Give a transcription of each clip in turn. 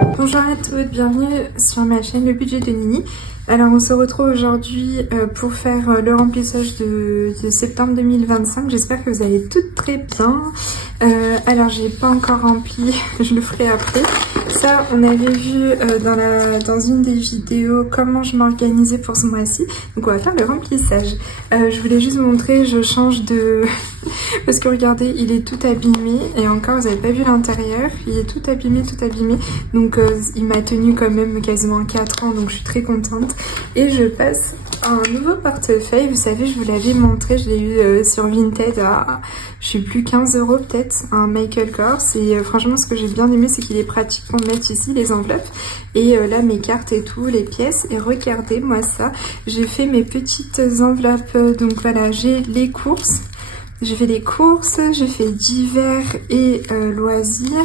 Bonjour à toutes, bienvenue sur ma chaîne Le Budget de Nini. Alors on se retrouve aujourd'hui pour faire le remplissage de septembre 2025. J'espère que vous allez toutes très bien. Alors j'ai pas encore rempli, je le ferai après. Ça on avait vu dans une des vidéos comment je m'organisais pour ce mois-ci. Donc on va faire le remplissage. Je voulais juste vous montrer, je change de... Parce que regardez, il est tout abîmé et encore vous n'avez pas vu l'intérieur. Il est tout abîmé, tout abîmé. Donc il m'a tenu quand même quasiment 4 ans, donc je suis très contente. Et je passe à un nouveau portefeuille. Vous savez, je vous l'avais montré, je l'ai eu sur Vinted à, je sais plus, 15 € peut-être, un Michael Kors. Et franchement, ce que j'ai bien aimé, c'est qu'il est pratique pour mettre ici les enveloppes. Et là, mes cartes et tout, les pièces. Et regardez, moi ça, j'ai fait mes petites enveloppes. Donc voilà, j'ai les courses. J'ai fait les courses, j'ai fait divers et loisirs.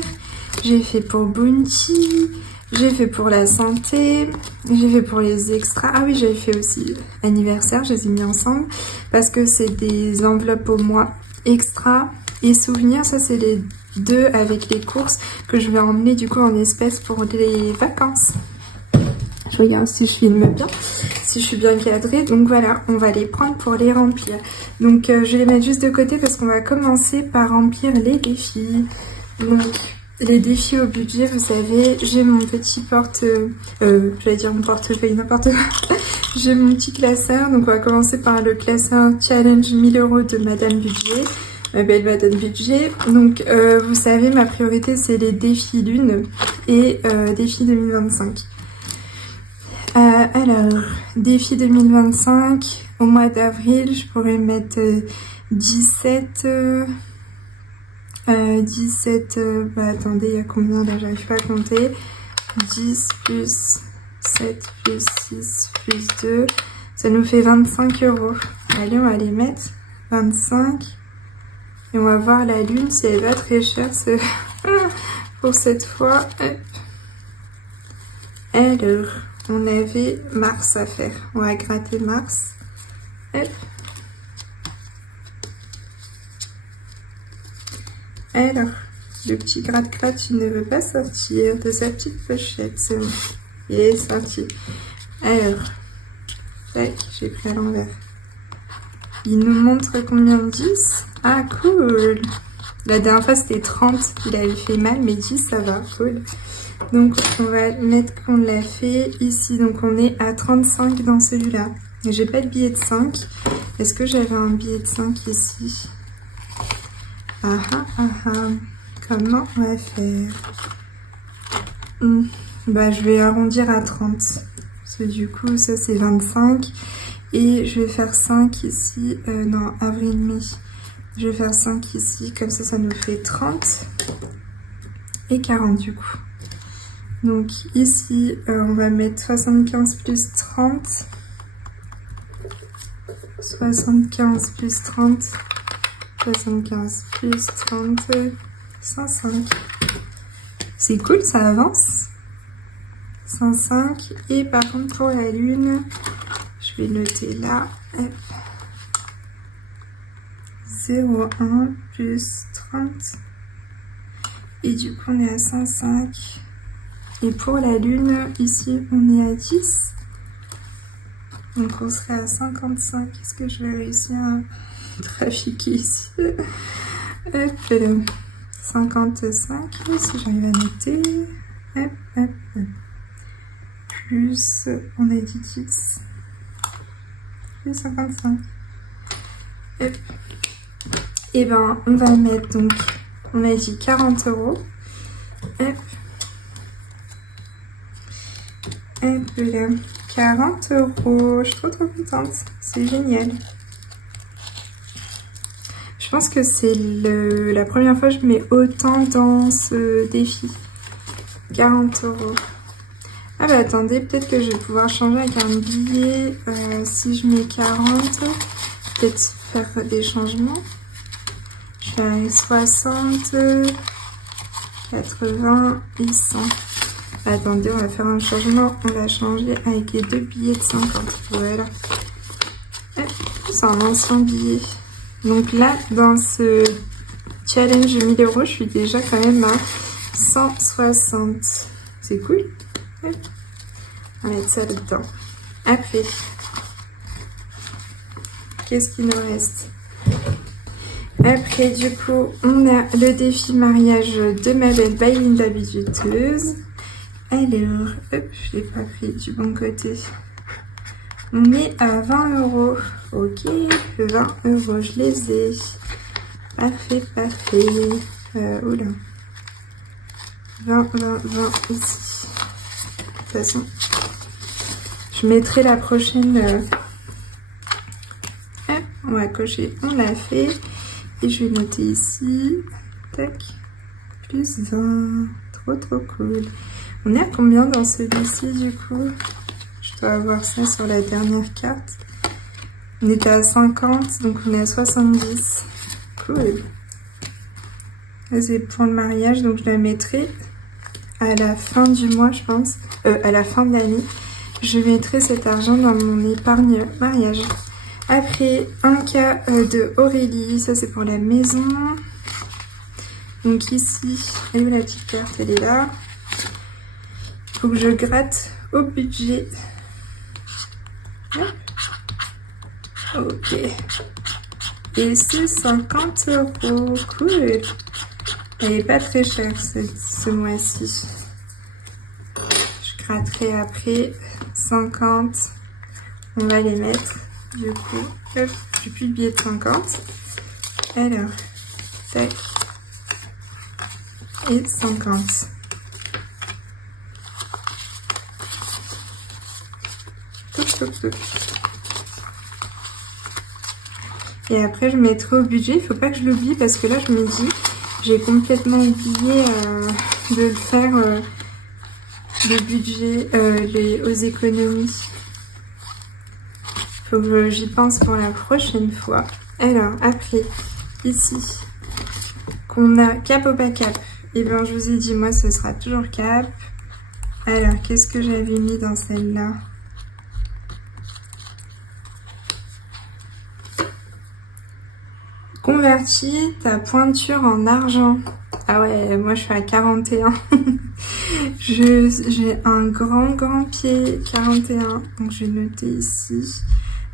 J'ai fait pour Bounty. J'ai fait pour la santé, j'ai fait pour les extras. Ah oui, j'avais fait aussi anniversaire, je les ai mis ensemble parce que c'est des enveloppes au mois extra et souvenirs. Ça, c'est les deux avec les courses que je vais emmener du coup en espèces pour les vacances. Je regarde si je filme bien, si je suis bien cadrée. Donc voilà, on va les prendre pour les remplir. Donc je vais les mettre juste de côté parce qu'on va commencer par remplir les défis. Donc... les défis au budget, vous savez, j'ai mon petit j'allais dire mon portefeuille, n'importe quoi. J'ai mon petit classeur, donc on va commencer par le classeur Challenge 1000 € de Madame Budget, ma belle Madame Budget. Donc vous savez, ma priorité c'est les défis lune et défis 2025. Alors, défi 2025, au mois d'avril, je pourrais mettre 17... attendez, il y a combien là? J'arrive pas à compter. 10 plus 7 plus 6 plus 2, ça nous fait 25 €. Allez, on va les mettre 25. Et on va voir la lune si elle va très chère pour cette fois. Hop. Alors, on avait Mars à faire. On va gratter Mars. Hop. Alors, le petit gratte-gratte, il ne veut pas sortir de sa petite pochette. C'est bon, il est sorti. Alors, tac, j'ai pris à l'envers. Il nous montre combien? 10? Ah, cool! La dernière fois, c'était 30. Il avait fait mal, mais 10, ça va, cool. Donc, on va mettre qu'on l'a fait ici. Donc, on est à 35 dans celui-là. J'ai pas de billet de 5. Est-ce que j'avais un billet de 5 ici? Comment on va faire? Bah, je vais arrondir à 30. Parce que du coup, ça c'est 25. Et je vais faire 5 ici. Non, avril-mai. Je vais faire 5 ici. Comme ça nous fait 30. Et 40 du coup. Donc ici, on va mettre 75 plus 30. 75 plus 30. 75 plus 30, 105. C'est cool, ça avance. 105. Et par contre, pour la lune, je vais noter là. 0,1 plus 30. Et du coup, on est à 105. Et pour la lune, ici, on est à 10. Donc, on serait à 55. Est-ce que je vais réussir à trafiquer ici? Hop, 55, si j'arrive à noter. Hop, hop, hop. Plus, on a dit 10. Plus 55. Hop. Et ben, on va mettre donc, on a dit 40 €. Hop. Hop là. 40 €. Je suis trop contente. C'est génial. Je pense que c'est la première fois que je mets autant dans ce défi. 40 €. Ah bah attendez, peut-être que je vais pouvoir changer avec un billet. Si je mets 40, peut-être faire des changements. Je fais avec 60, 80 et 100. Attendez, on va faire un changement. On va changer avec les deux billets de 50. Voilà. C'est un ancien billet. Donc là, dans ce challenge 1000 €, je suis déjà quand même à 160. C'est cool. Hop. On va mettre ça dedans. Après, qu'est-ce qu'il nous reste? Après, du coup, on a le défi mariage de ma belle by Linda Bizuteuse. Alors, hop, je l'ai pas pris du bon côté. On est à 20 €. Ok, 20 €, je les ai. Parfait, parfait. Oula. 20 ici. De toute façon, je mettrai la prochaine. On va cocher, on l'a fait. Et je vais noter ici. Tac. Plus 20. Trop cool. On est à combien dans celui-ci du coup? Je dois avoir ça sur la dernière carte. On était à 50, donc on est à 70. Cool. C'est pour le mariage, donc je la mettrai à la fin du mois, je pense. À la fin de l'année. Je mettrai cet argent dans mon épargne mariage. Après, un cas de Aurélie. Ça, c'est pour la maison. Donc ici, elle est où la petite carte? Elle est là. Il faut que je gratte au budget. Ok. Et c'est 50 €. Cool. Elle est pas très chère ce mois-ci. Je gratterai après. 50. On va les mettre. Du coup, hop, j'ai plus de billets de 50. Alors, tac. Et 50. Touc. Et après, je mettrai au budget. Il faut pas que je l'oublie parce que là, je me dis, j'ai complètement oublié de le faire, le budget, aux économies. Faut que j'y pense pour la prochaine fois. Alors, après, ici, qu'on a cap ou pas cap. Et bien, je vous ai dit, moi, ce sera toujours cap. Alors, qu'est-ce que j'avais mis dans celle-là? Convertis ta pointure en argent. Ah ouais, moi, je suis à 41. J'ai un grand pied, 41. Donc, je vais noter ici.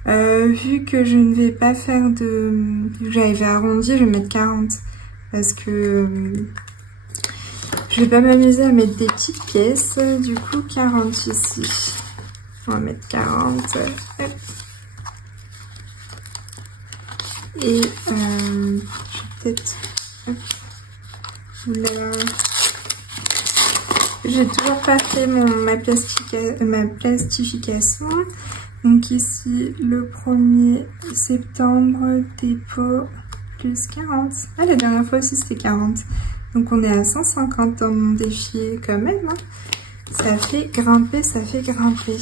Vu que je ne vais pas faire de... Vu que j'avais arrondi, je vais mettre 40. Parce que je vais pas m'amuser à mettre des petites pièces. Du coup, 40 ici. On va mettre 40. Hop. Et je vais peut-être... Là... J'ai toujours pas fait ma plastification. Donc ici, le 1er septembre, dépôt plus 40. Ah, la dernière fois aussi, c'était 40. Donc on est à 150 dans mon défi quand même. Hein. Ça fait grimper, ça fait grimper.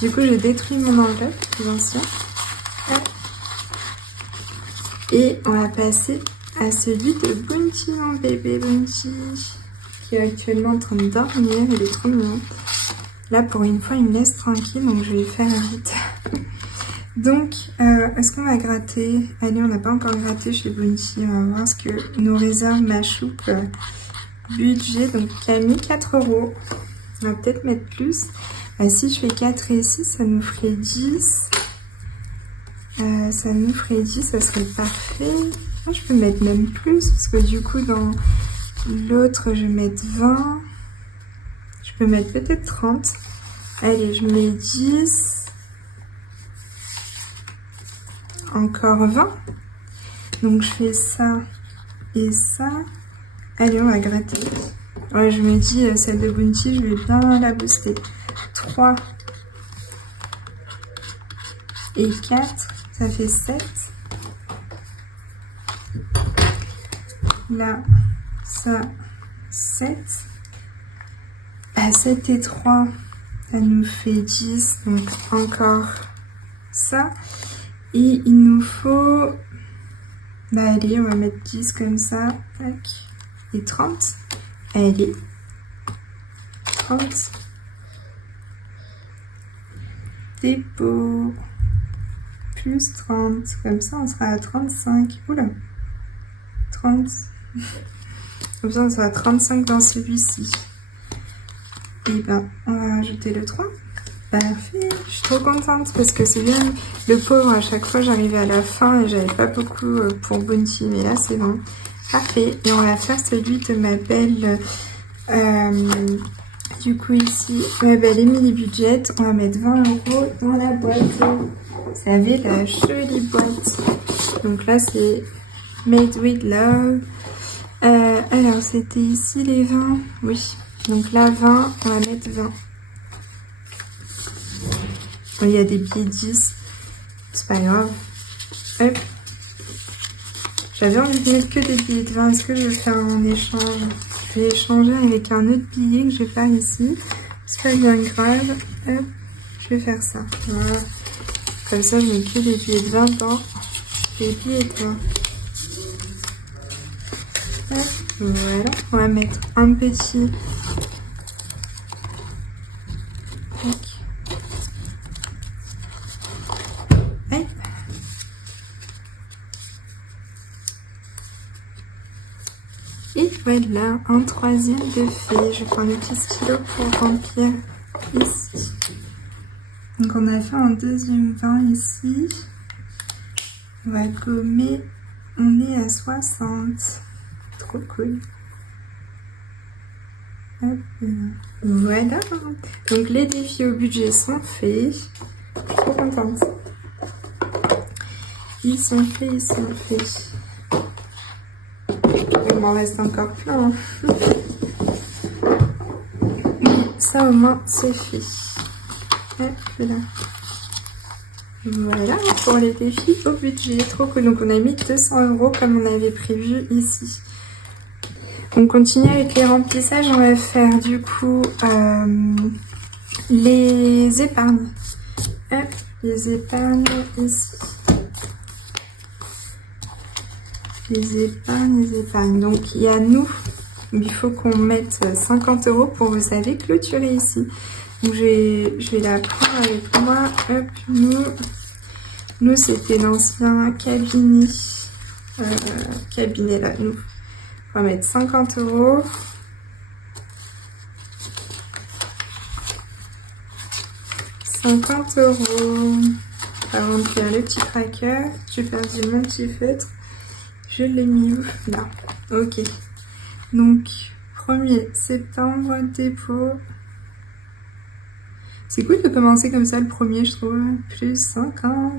Du coup, j'ai détruit mon enveloppe, plus ancien. Et on va passer à celui de Bounty, mon bébé Bounty, qui est actuellement en train de dormir. Il est trop mignon. Là, pour une fois, il me laisse tranquille, donc je vais faire vite. Donc, est-ce qu'on va gratter? Allez, on n'a pas encore gratté chez Bounty. On va voir ce que nous réserve ma choupe budget. Donc, qui a mis 4 €. On va peut-être mettre plus. Si je fais 4 et 6, ça nous ferait 10. Ça nous ferait 10, ça serait parfait. Moi, je peux mettre même plus, parce que du coup, dans l'autre, je vais mettre 20. Je peux mettre peut-être 30. Allez, je mets 10. Encore 20. Donc, je fais ça et ça. Allez, on va gratter. Ouais, je me dis, celle de Bounty, je vais bien la booster. 3 et 4. Ça fait 7. Là, ça, 7. 7 et 3, ça nous fait 10. Donc, encore ça. Et il nous faut... Bah, allez, on va mettre 10 comme ça. Tac. Et 30. Allez. 30. Dépôt. Plus 30. Comme ça, on sera à 35. Oula. 30. Comme ça, on sera à 35 dans celui-ci. Et ben, on va rajouter le 3. Parfait, je suis trop contente parce que c'est bien. Le pauvre, à chaque fois, j'arrivais à la fin et j'avais pas beaucoup pour Bounty, mais là, c'est bon. Parfait, et on va faire celui de ma belle... du coup, ici, ma belle Emily Budget. On va mettre 20 € dans la boîte. Vous savez, la jolie boîte. Donc là, c'est Made with Love. Alors, c'était ici les 20. Oui. Donc là, 20, on va mettre 20. Bon, il y a des billets 10. C'est pas grave. Hop. J'avais envie de mettre que des billets de 20. Est-ce que je vais faire un échange? Je vais échanger avec un autre billet que je vais faire ici. C'est pas bien grave. Hop. Je vais faire ça. Voilà. Comme ça, je mets que des billets de 20 dans les billets de 20. Hop. Voilà. On va mettre un petit... Et voilà, un troisième de fée. Je prends le petit stylo pour remplir ici. Donc on a fait un deuxième 20 ici. On va gommer. On est à 60. Trop cool. Hop. Voilà. Donc les défis au budget sont faits. Je suis trop contente. Ils sont faits, ils sont faits. Il m'en reste encore plein. Ça au moins c'est fait. Hop là. Voilà pour les défis au budget. Trop cool. Donc on a mis 200 € comme on avait prévu ici. On continue avec les remplissages. On va faire du coup les épargnes. Hop, les épargnes ici. Les épargnes. Donc il y a nous, il faut qu'on mette 50 € pour, vous savez, clôturer ici. Donc je vais la prendre avec moi. Hop, nous c'était l'ancien cabinet. Cabinet là, nous. On va mettre 50 €. On va remplir le petit tracker. J'ai perdu mon petit feutre. Je l'ai mis où? Là. Ok. Donc, 1er septembre, dépôt. C'est cool de commencer comme ça le 1er, je trouve. Plus 50.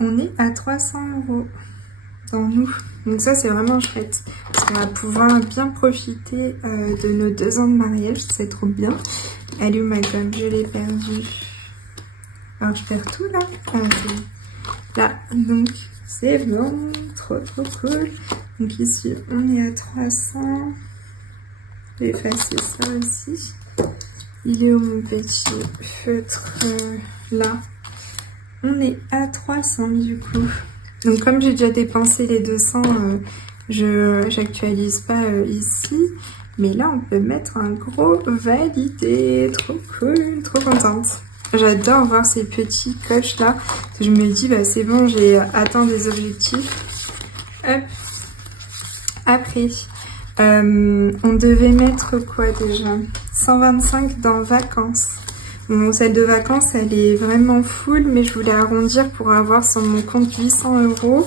On est à 300 € dans nous. Donc ça, c'est vraiment chouette. Parce qu'on va pouvoir bien profiter de nos 2 ans de mariage. C'est trop bien. Elle est où ma gomme? Je l'ai perdue. Alors, je perds tout là. Ah, c'est là. Donc... c'est bon, trop cool. Donc ici, on est à 300. Je vais effacer ça aussi. Il est où mon petit feutre? Là. On est à 300 du coup. Donc comme j'ai déjà dépensé les 200, j'actualise pas ici. Mais là, on peut mettre un gros validé. Trop cool, trop contente. J'adore voir ces petits coches là. Je me dis, bah c'est bon, j'ai atteint des objectifs. Hop. Après, on devait mettre quoi déjà? 125 dans vacances. Bon, celle de vacances, elle est vraiment full, mais je voulais arrondir pour avoir sur mon compte 800 €.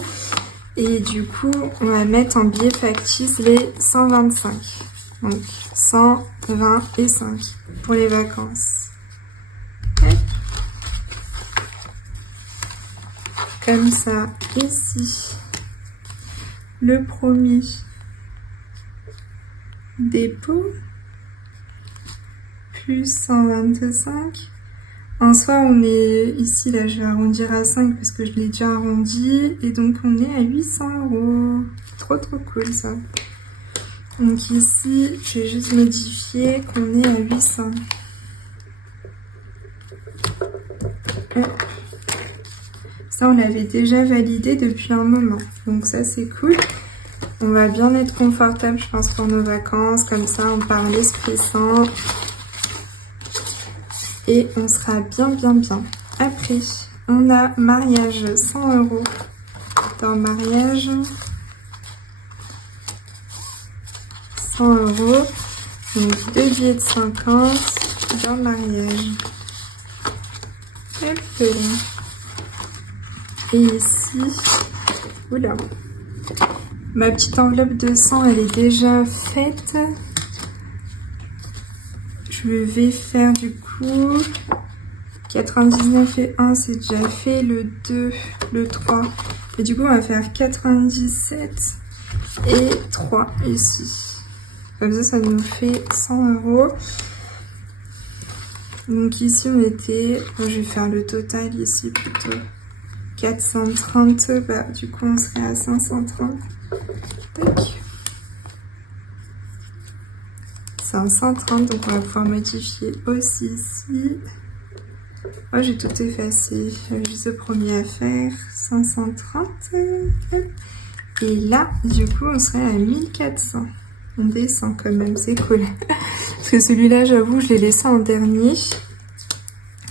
Et du coup, on va mettre en billet factice les 125. Donc, 120 et 5 pour les vacances. Comme ça, ici, le premier dépôt, plus 125. En soi, on est ici, là, je vais arrondir à 5 parce que je l'ai déjà arrondi. Et donc, on est à 800 €. Trop cool, ça. Donc ici, je vais juste modifier qu'on est à 800. Hop. Ça, on l'avait déjà validé depuis un moment. Donc ça, c'est cool. On va bien être confortable, je pense, pour nos vacances. Comme ça, on part l'esprit sain. Et on sera bien. Après, on a mariage, 100 € dans mariage. 100 €. Donc 2 billets de 50 dans le mariage. Hop là. Et ici, oula, ma petite enveloppe de 100 elle est déjà faite. Je vais faire du coup 99 et 1 c'est déjà fait, le 2, le 3. Et du coup on va faire 97 et 3 ici. Comme ça nous fait 100 €. Donc ici on était, je vais faire le total ici plutôt. 430, bah du coup on serait à 530. Tac. 530, donc on va pouvoir modifier aussi ici. Oh, j'ai tout effacé, j'avais juste le premier à faire. 530. Et là, du coup, on serait à 1400. On descend quand même, c'est cool. Parce que celui-là, j'avoue, je l'ai laissé en dernier.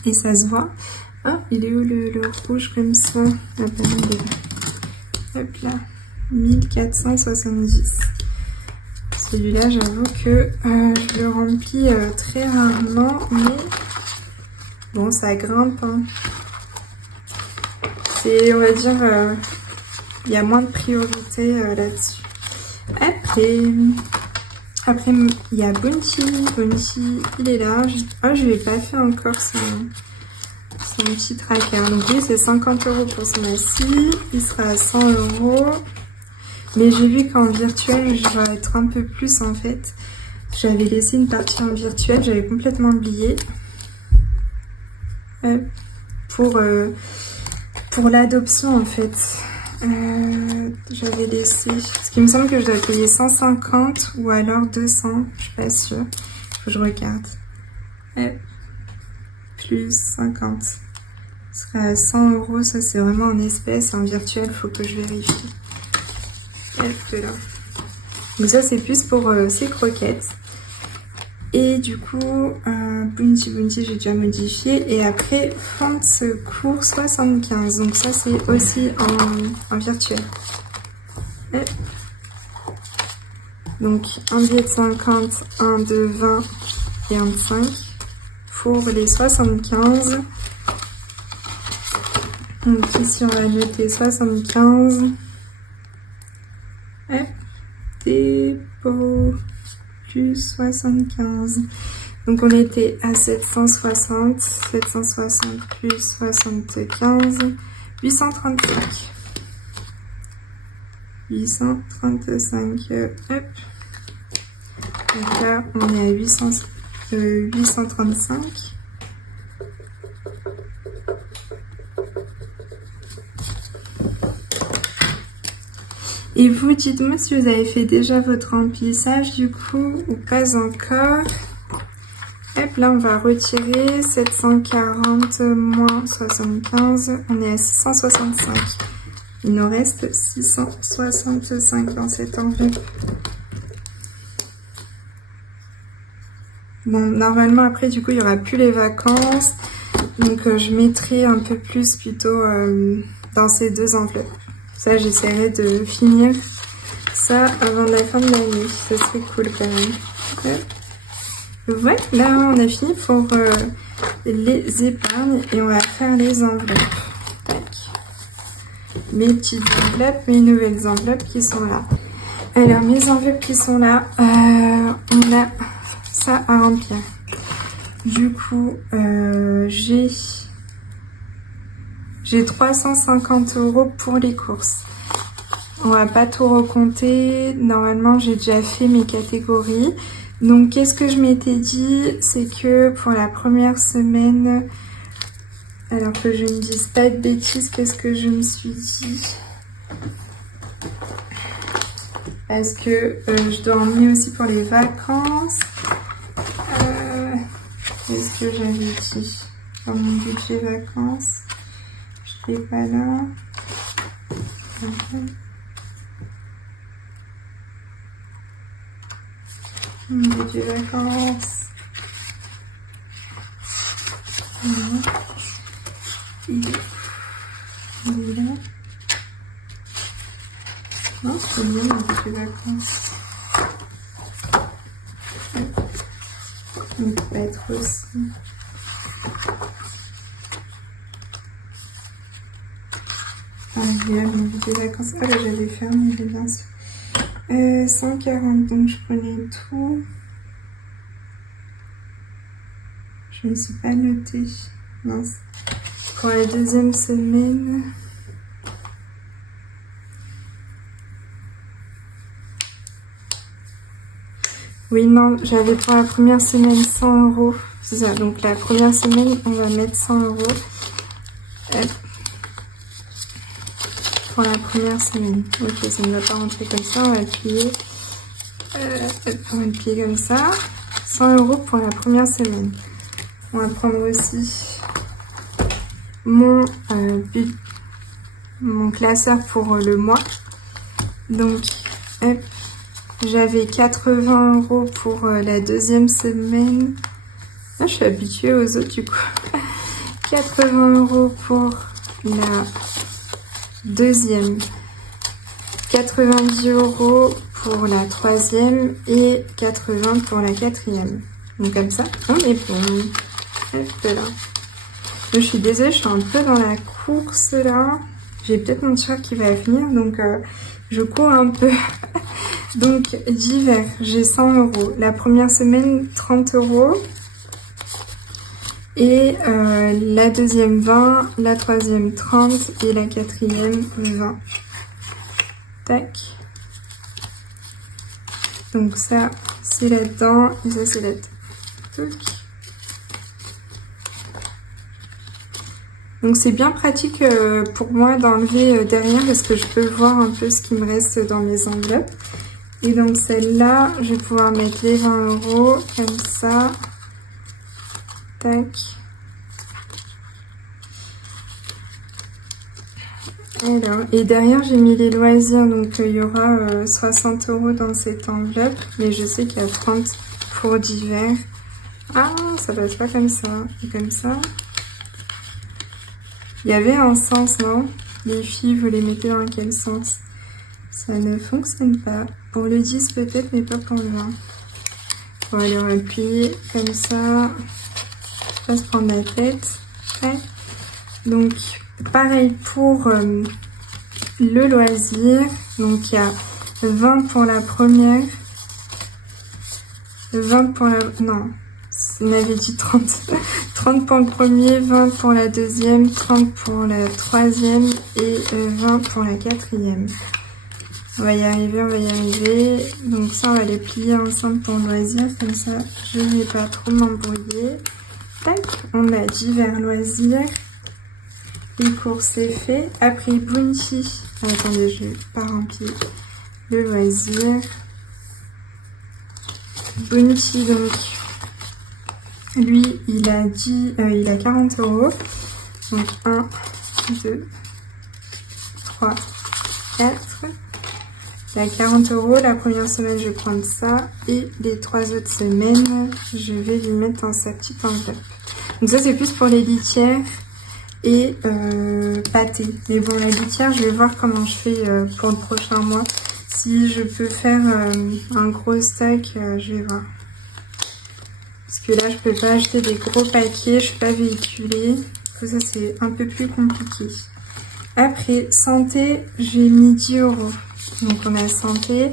Et ça se voit. Ah, il est où le rouge comme ça? Ah ben non, il est là. Hop là. 1470. Celui-là, j'avoue que je le remplis très rarement, mais bon, ça grimpe. Hein. C'est, on va dire, il y a moins de priorité là-dessus. Après, il y a Bounty. Bounty, il est là. Oh, je lui ai pas fait encore son petit tracker. Donc lui, c'est 50 € pour son assis. Il sera à 100 €. Mais j'ai vu qu'en virtuel, je vais être un peu plus en fait. J'avais laissé une partie en virtuel, j'avais complètement oublié. Pour l'adoption en fait. J'avais laissé... Parce qu'il me semble que je dois payer 150 ou alors 200. Je suis pas sûre. Faut que je regarde. Plus 50. Ce serait à 100 €. Ça c'est vraiment en espèces. En virtuel, faut que je vérifie. Là. Donc ça c'est plus pour ces croquettes. Et du coup, Bounty, j'ai déjà modifié. Et après, fond de secours 75. Donc ça c'est aussi en virtuel. Donc un billet de 50, un de 20 et un de 5. Pour les 75. Donc ici on va noter 75. Dépôt plus 75. Donc on était à 760. 760 plus 75. 835. 835. Hop. Donc là on est à 835. Et vous, dites-moi si vous avez fait déjà votre remplissage du coup ou pas encore. Hop, là on va retirer 740 moins 75, on est à 665. Il nous reste 665 dans cette enveloppe. Bon, normalement après du coup il n'y aura plus les vacances. Donc je mettrai un peu plus plutôt dans ces deux enveloppes. Ça, j'essaierai de finir ça avant la fin de l'année. Ce serait cool quand même. Ouais, là on a fini pour les épargnes et on va faire les enveloppes. Tac. Mes petites enveloppes, mes nouvelles enveloppes qui sont là. Alors mes enveloppes qui sont là, on a ça à remplir. Du coup, j'ai 350 € pour les courses. On va pas tout recompter. Normalement, j'ai déjà fait mes catégories. Donc, qu'est-ce que je m'étais dit? C'est que pour la première semaine, alors que je ne dise pas de bêtises, qu'est-ce que je me suis dit? Parce que je dois emmener aussi pour les vacances. Qu'est-ce que j'avais dit dans mon budget vacances? Je n'étais pas là. Mon budget vacances. Il est là. Non, c'est bien mon budget vacances. Donc ça va être aussi. Agréable, mon budget vacances. Ah là, j'avais fermé, j'ai bien sûr. 140, donc je prenais tout. Je ne me suis pas notée. Mince. Pour la deuxième semaine. Oui, non, j'avais pour la première semaine 100 €. C'est ça, donc la première semaine, on va mettre 100 €. Pour la première semaine. Ok, ça ne va pas rentrer comme ça, on va le plier. On va le plier comme ça. 100 € pour la première semaine. On va prendre aussi mon classeur pour le mois. Donc, hop, j'avais 80 € pour la deuxième semaine. Ah, je suis habituée aux autres du coup. 80 € pour la deuxième. 90 € pour la troisième et 80 pour la quatrième. Donc comme ça, on est bon. Hop là. Je suis désolée, je suis un peu dans la course là. J'ai peut-être mon tireur qui va venir, donc je cours un peu. Donc d'hiver, j'ai 100 €. La première semaine, 30 €. Et la deuxième 20, la troisième 30 et la quatrième 20. Tac. Donc ça, c'est là-dedans et ça, c'est là-dedans. Donc c'est bien pratique pour moi d'enlever derrière parce que je peux voir un peu ce qui me reste dans mes enveloppes. Et donc celle-là, je vais pouvoir mettre les 20 € comme ça. Tac. Alors, et derrière j'ai mis les loisirs, donc il y aura 60 € dans cette enveloppe, mais je sais qu'il y a 30 pour d'hiver. Ah, ça passe pas comme ça, et comme ça. Il y avait un sens, non? Les filles, vous les mettez dans quel sens? Ça ne fonctionne pas. Pour le 10 peut-être, mais pas pour le 20. Bon, allez, on va plier comme ça. Pas se prendre la tête. Ouais. Donc, pareil pour le loisir. Donc, il y a 20 pour la première. 20 pour la... Non, on avait dit 30. 30 pour le premier, 20 pour la deuxième, 30 pour la troisième et 20 pour la quatrième. On va y arriver, on va y arriver. Donc ça, on va les plier ensemble pour le loisir. Comme ça, je ne vais pas trop m'embrouiller. Tac, on a divers loisirs. Les courses, c'est fait. Après, Bounty. Ah, attendez, je vais pas remplir le loisir. Bounty, donc, lui, il a 40 €. Donc, 1, 2, 3, 4. Il a 40 €. La première semaine, je vais prendre ça. Et les 3 autres semaines, je vais lui mettre dans sa petite enveloppe. Donc ça, c'est plus pour les litières et pâté. Mais bon, la litière, je vais voir comment je fais pour le prochain mois. Si je peux faire un gros stock, je vais voir. Parce que là, je peux pas acheter des gros paquets, je suis pas véhiculée. Ça, c'est un peu plus compliqué. Après, santé, j'ai mis 10 €. Donc on a santé.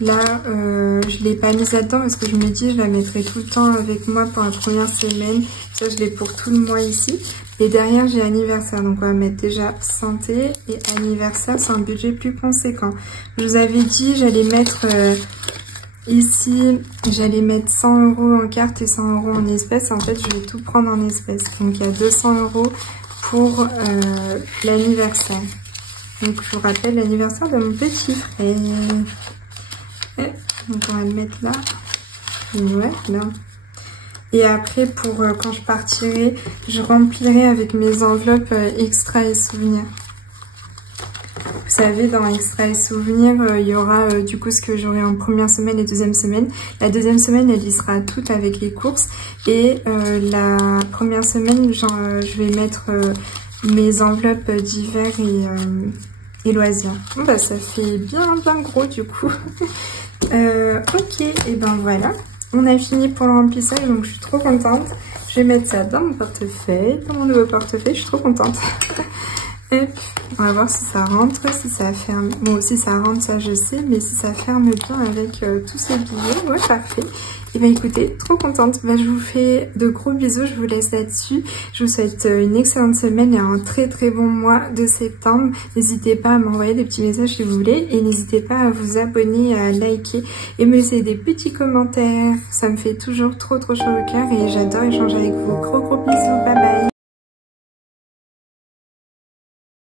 Là, je l'ai pas mise là-dedans parce que je me dis je la mettrai tout le temps avec moi pour la première semaine. Ça, je l'ai pour tout le mois ici. Et derrière, j'ai anniversaire. Donc on va mettre déjà santé et anniversaire. C'est un budget plus conséquent. Je vous avais dit, j'allais mettre ici, j'allais mettre 100 € en carte et 100 € en espèces. En fait, je vais tout prendre en espèces. Donc il y a 200 € pour l'anniversaire. Donc je vous rappelle l'anniversaire de mon petit frère. Donc on va le mettre là. Ouais, là. Et après, pour quand je partirai, je remplirai avec mes enveloppes extra et souvenirs. Vous savez, dans extra et souvenirs, il y aura du coup ce que j'aurai en première semaine et deuxième semaine. La deuxième semaine, elle y sera toute avec les courses. Et la première semaine, je vais mettre mes enveloppes d'hiver et loisirs. Bon, bah ça fait bien gros du coup. Ok, et ben voilà. On a fini pour le remplissage, donc je suis trop contente. Je vais mettre ça dans mon portefeuille, dans mon nouveau portefeuille, je suis trop contente. Hop, on va voir si ça rentre, si ça ferme. Bon, si ça rentre, ça je sais, mais si ça ferme bien avec tous ces billets, ouais, parfait. Et bien écoutez, trop contente. Bah, je vous fais de gros bisous, je vous laisse là-dessus. Je vous souhaite une excellente semaine et un très très bon mois de septembre. N'hésitez pas à m'envoyer des petits messages si vous voulez et n'hésitez pas à vous abonner, à liker et me laisser des petits commentaires. Ça me fait toujours trop chaud au cœur et j'adore échanger avec vous. Gros bisous.